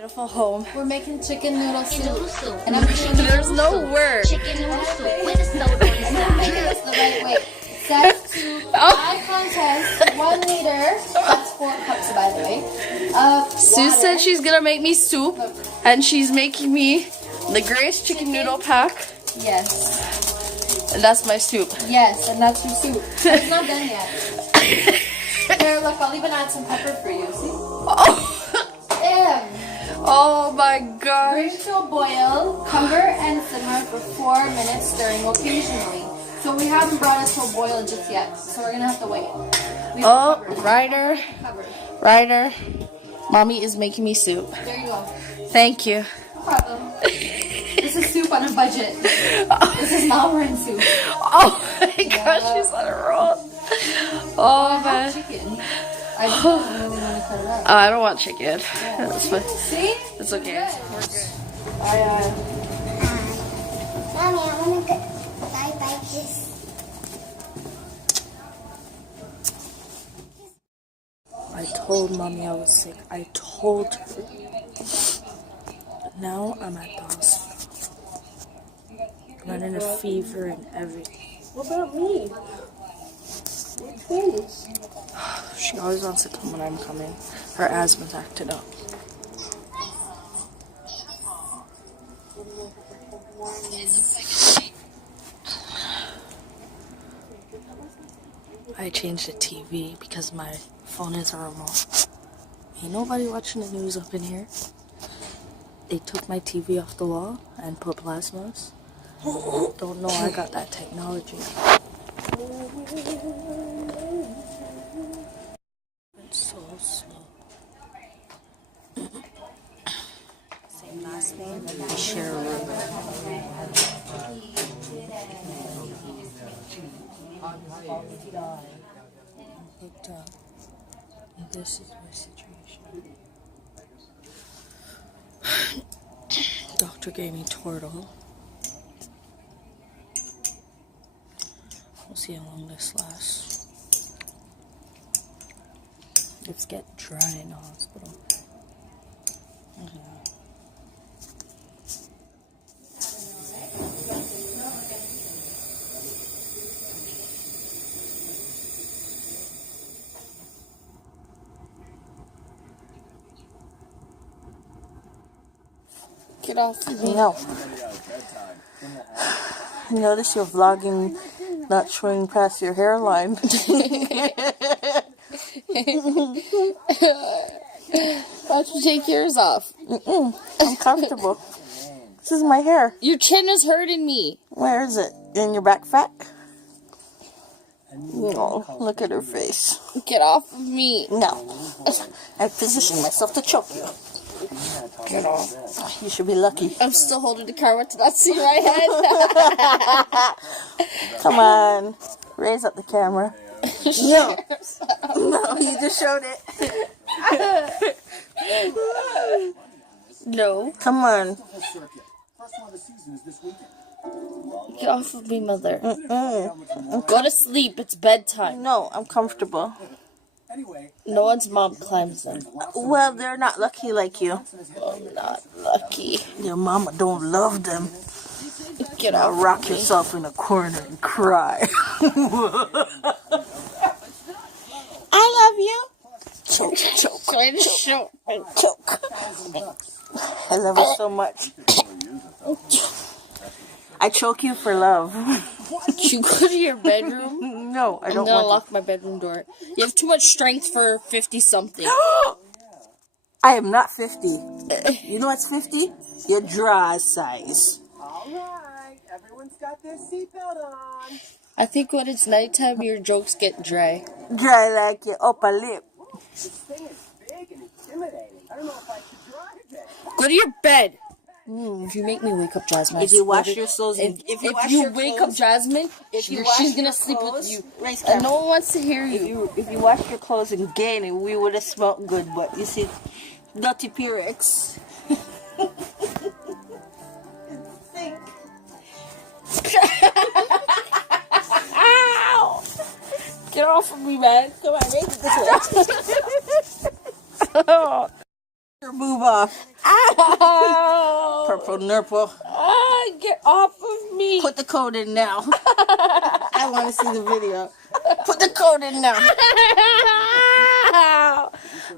beautiful home. We're making chicken noodle soup. And there's no word. Chicken noodle soup with a soda on the I'm side. making this the right way. Set to eye contest, 1 liter. That's 4 cups, by the way. Sue Water. said she's gonna make me soup, and she's making me the greatest chicken noodle pack, Yes. and that's my soup. Yes, and that's your soup. It's not done yet. Here, look, I'll even add some pepper for you. See? Damn. Oh my Bring gosh. to a boil, cover and simmer for 4 minutes, stirring occasionally. So we haven't brought it to a boil just yet, so we're gonna have to wait. We have to cover. Ryder, mommy is making me soup. There you go. Thank you. No problem. This is soup on a budget. This is not ramen soup. Oh my gosh, she's on a roll. Oh I man. have chicken. I just don't really want to cut it up. Oh, I don't want chicken. That's fine. See? It's okay. Good. We're good. Mommy, I want to buy this. I told mommy I was sick. I told her. But now I'm at the hospital. Running a fever and everything. What about me? Twins. She always wants to come when I'm coming. Her asthma's acted up. I changed the TV because my phone is a remote. Ain't nobody watching the news up in here. They took my TV off the wall and put plasmas. Don't know I got that technology. It's so slow. Same last name and we share a room. Hooked up. And this is my situation. Doctor gave me Turtle. We'll see how long this lasts. It's get dry in the hospital. Okay. Get off of me. No. Notice you're vlogging, not showing past your hairline. Why don't you take yours off? I'm comfortable. This is my hair. Your chin is hurting me. Where is it? In your backpack? No, look at her face. Get off of me. No. I positioned myself to choke you. Get off. You should be lucky. I'm still holding the camera to not see my head. Come on. Raise up the camera. No. No, you just showed it. No. Come on. Get off of me, mother. Mm-mm. Go to sleep. It's bedtime. No, I'm comfortable. No one's mom climbs them. Well, they're not lucky like you. I'm not lucky. Your mama don't love them. Get Now off. rock yourself in a corner and cry. I love you. Choke, choke, choke, choke. I love you so much. I choke you for love. You go to your bedroom. No, I I'm don't gonna want lock my bedroom door. You have too much strength for 50-something. I am not 50. You know what's 50? Your dry size. Alright, everyone's got their seatbelt on. I think when it's nighttime, your jokes get dry. Dry like your upper lip. This thing is big and intimidating. I don't know if I should drive it. Go to your bed. If you make me wake up Jasmine, If you wash your clothes, if you wash your wake clothes- up Jasmine, if you wash she's gonna your sleep with clothes- you, Raise and camera. no one wants to hear you. If you wash your clothes and gain it, we would have smelled good. But you see, dirty Pyrex. Ow! Get off of me, man. Come on, raise it this way. Move off. Ow! Purple nurple. Ah, get off of me. Put the code in now. I want to see the video. Put the code in now. Ow!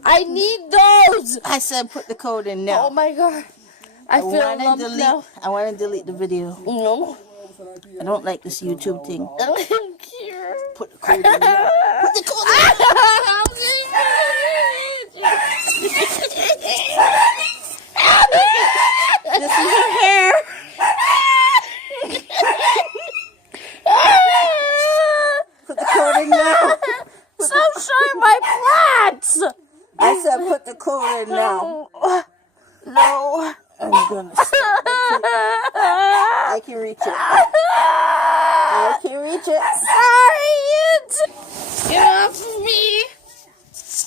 I need those. I said put the code in now. Oh my god. I feel lump now. I want to delete the video. No. I don't like this YouTube thing. I don't care. Put the code in now. Put the code in. This is her hair. Put the code in now. Stop showing my plants. I said put the code in now. No. I'm gonna stop. I can reach it. I can reach it. Sorry. Get off of me.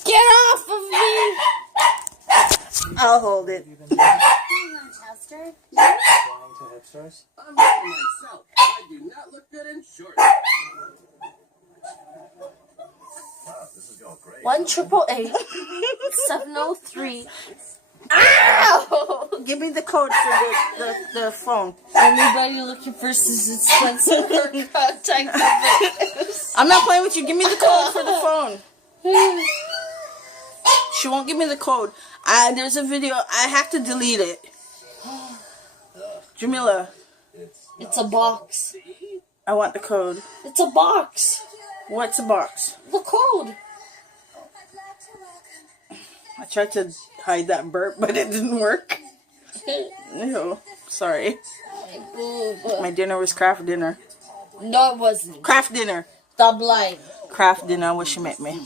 Get off of me. I'll hold it. Chester? Flying to hipsters? I'm doing myself. I do not look good in shorts. Wow, this is going great. 1-888-703. Ow! Give me the code for the phone. Anybody looking for Susan Spencer or contact numbers? I'm not playing with you. Give me the code for the phone. She won't give me the code. There's a video. I have to delete it. Jamila, It's a box. I want the code. It's a box. What's the box? The code. I tried to hide that burp, but it didn't work. No, sorry. My dinner was craft dinner. No, it wasn't. Craft dinner. Stop lying. Craft dinner. I wish you met me.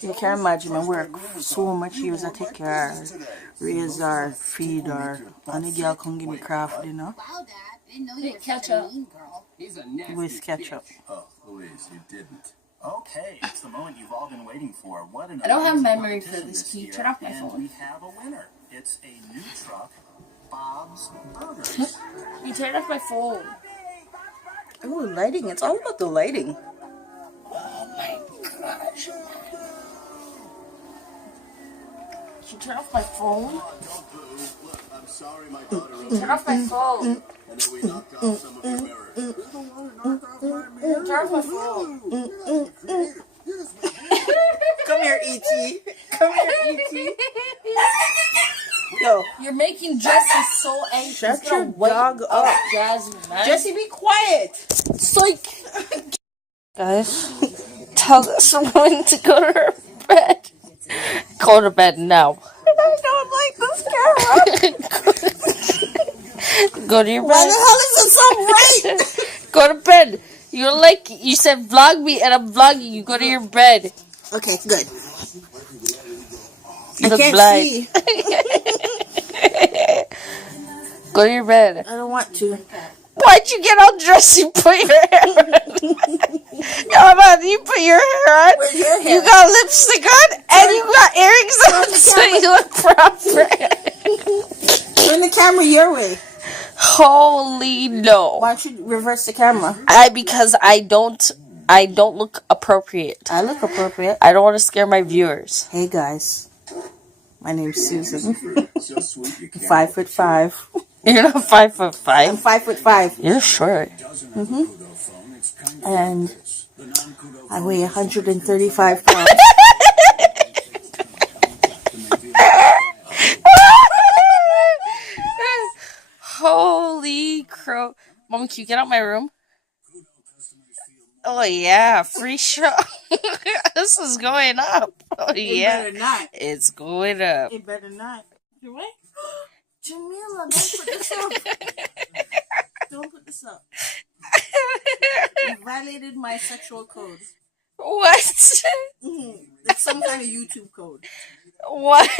You can't imagine my work. So much years I take care of her, raise her, feed her. And the girl come give me craft dinner Wow, Dad. I didn't know you were Ketchup. such a mean girl. He's a nasty with ketchup. Oh, Louise, you didn't. Okay, it's the moment you've all been waiting for. What an I don't have amazing memory for competition this. Can you year, turn off my and phone? we have a winner. It's a new truck, Bob's Burgers. You turned off my phone. Oh, lighting. It's all about the lighting. Oh my gosh. Can you turn off my phone? Look, I'm sorry my daughter Turn off my phone. and then we knocked off some of your mirrors. You're the one who knocked off my mirrors? Turn off my phone. Come here, E.T. Come here, E.T. Yo, You're making Jesse so angry. Shut He's gonna your wake dog up. Jasmine, man. Jesse, be quiet. Psych. Guys, tell this woman to go to her bed. Go to bed now. I don't like this camera. Go to your Why the bed. hell is it so bright? Go to bed. You're like, you said vlog me and I'm vlogging you. Go to your bed. Okay, good. You I look can't blind. see. Go to your bed. I don't want to. Why'd you get all dressed and put your hair on? Hold on, you put your hair on. Where's your You hair? got lipstick on and you got earrings on, so you look proper. Turn the camera your way. Holy no! Why don't you reverse the camera? Because I don't look appropriate. I look appropriate. I don't want to scare my viewers. Hey guys, my name's Susan. So sweet you can't. 5'5". You're not 5'5". I'm 5'5", You're short. and I weigh 135 pounds. Holy crow! Mom, can you get out my room? Oh yeah, free show. This is going up. Oh yeah, Better not. it's going up. It better not. You what? Jamila, don't put this up. Don't put this up. You violated my sexual code. What? It's some kind of YouTube code. What?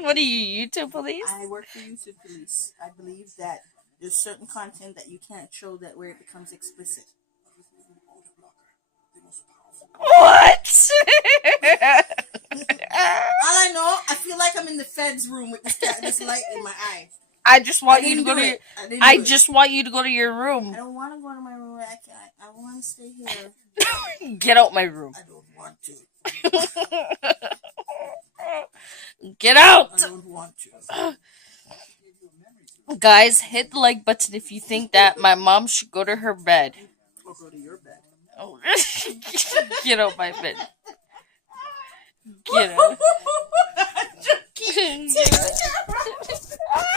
What are you, YouTube police? I work for YouTube Police. I believe that there's certain content that you can't show that where it becomes explicit. What? All I know, I feel like I'm in the feds room with this light in my eye. I just want you to go to. I didn't I do it. just want you to go to your room. I don't want to go to my room. I want to stay here. Get out my room. I don't want to. Get out! I don't want to. Guys, hit the like button if you think that my mom should go to her bed. I'll go to your bed. Oh. Get out my bed. Get out. Get out.